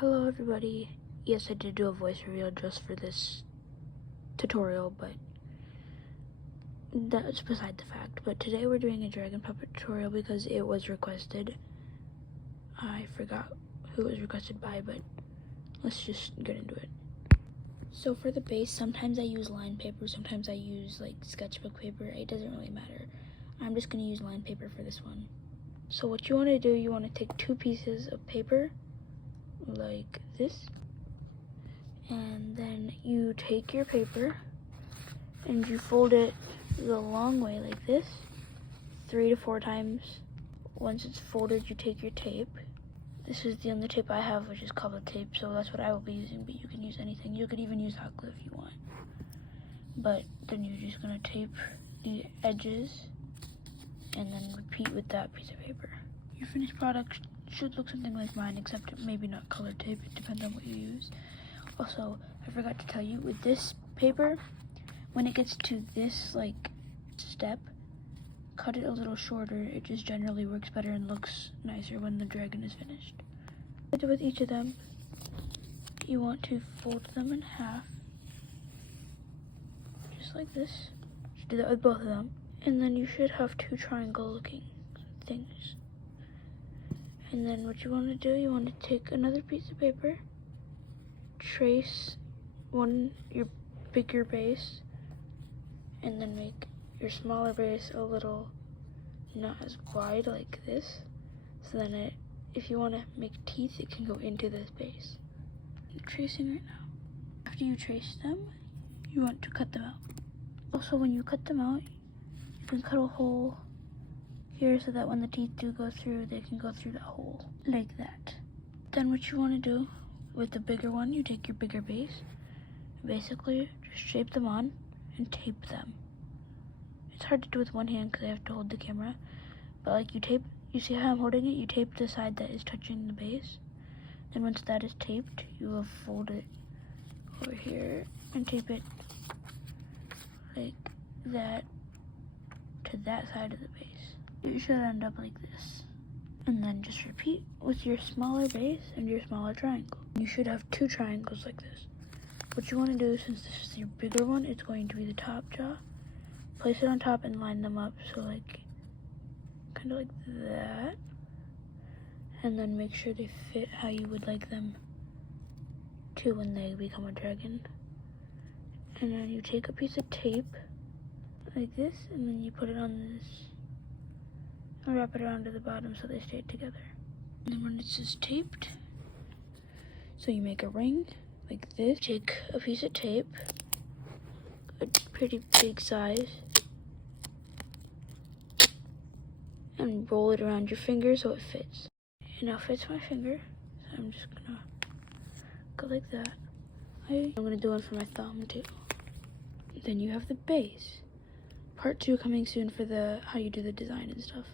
Hello everybody. Yes, I did do a voice reveal just for this tutorial, but that's beside the fact. But today we're doing a dragon puppet tutorial because it was requested. I forgot who it was requested by, but let's just get into it. So for the base, sometimes I use lined paper, sometimes I use like sketchbook paper. It doesn't really matter. I'm just going to use lined paper for this one. So what you want to do, you want to take two pieces of paper like this, and then you take your paper and you fold it the long way like this 3 to 4 times. Once it's folded, you take your tape. This is the only tape I have, which is colored tape, so that's what I will be using, but you can use anything. You could even use hot glue if you want, but then you're just going to tape the edges and then repeat with that piece of paper. Your finished product should look something like mine, except maybe not colored tape. It depends on what you use. Also, I forgot to tell you, with this paper, when it gets to this like step, cut it a little shorter. It just generally works better and looks nicer when the dragon is finished. With each of them, you want to fold them in half, just like this. Just do that with both of them. And then you should have two triangle looking things. And then what you want to do, you want to take another piece of paper, trace your bigger base, and then make your smaller base a little not as wide like this. So then if you want to make teeth, it can go into this base. I'm tracing right now. After you trace them, you want to cut them out. Also, when you cut them out, you can cut a hole here so that when the teeth do go through, they can go through that hole like that. Then what you want to do with the bigger one, you take your bigger base, basically just shape them on and tape them. It's hard to do with one hand because I have to hold the camera, but like you see how I'm holding it? You tape the side that is touching the base. Then once that is taped, you will fold it over here and tape it like that to that side of the base. It should end up like this. And then just repeat with your smaller base and your smaller triangle. You should have two triangles like this. What you want to do, since this is your bigger one, it's going to be the top jaw. Place it on top and line them up, so like, kind of like that. And then make sure they fit how you would like them to when they become a dragon. And then you take a piece of tape, like this, and then you put it on this, and wrap it around to the bottom so they stay together. And then when it's just taped, so you make a ring like this. Take a piece of tape, a pretty big size, and roll it around your finger so it fits. It now fits my finger, so I'm just gonna go like that. I'm gonna do one for my thumb too. Then you have the base. Part 2 coming soon for how you do the design and stuff.